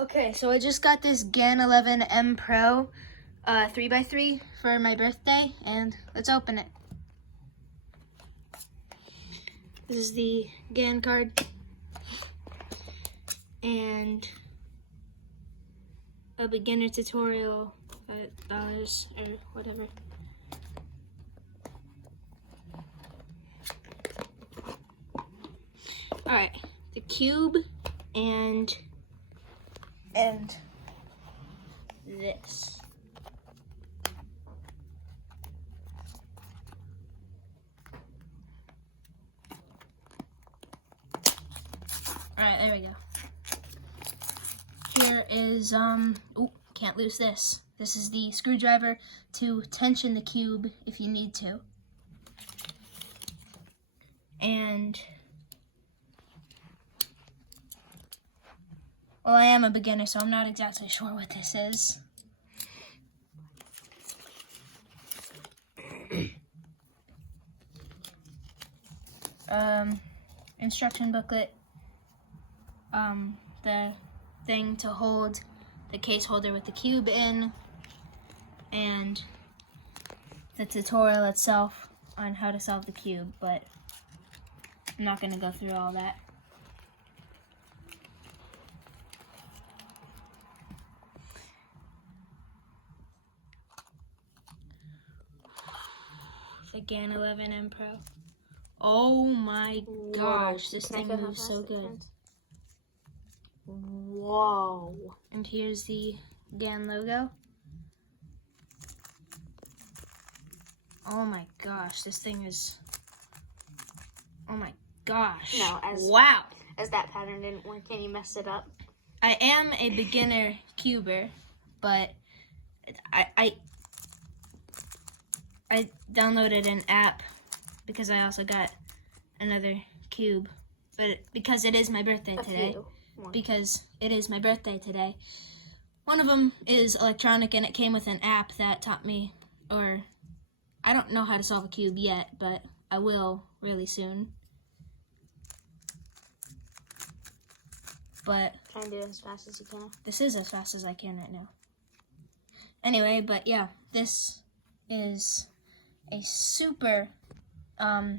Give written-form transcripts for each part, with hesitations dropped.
Okay, so I just got this GAN 11M Pro 3x3 for my birthday, and let's open it. This is the GAN card, and a beginner tutorial, $5 or whatever. Alright, the cube and this. Alright, there we go. Here is, can't lose this. This is the screwdriver to tension the cube if you need to. And, well, I am a beginner, so I'm not exactly sure what this is. Instruction booklet, the thing to hold the case holder with the cube in, and the tutorial itself on how to solve the cube, but I'm not going to go through all that. The GAN 11M Pro. Oh my gosh, this thing moves so good. Whoa. And here's the GAN logo. Oh my gosh, this thing is, oh my gosh. No, wow. As that pattern didn't work and you messed it up. I am a beginner cuber, but I downloaded an app because I also got another cube, but because it is my birthday today, one of them is electronic and it came with an app that taught me, or I don't know how to solve a cube yet, but I will really soon. But try and do it as fast as you can. This is as fast as I can right now. Anyway, but yeah, this is a super, I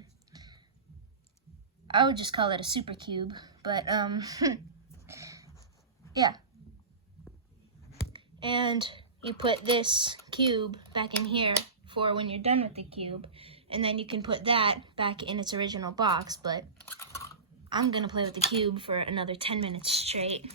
would just call it a super cube, but yeah. And you put this cube back in here for when you're done with the cube, and then you can put that back in its original box, but I'm gonna play with the cube for another 10 minutes straight.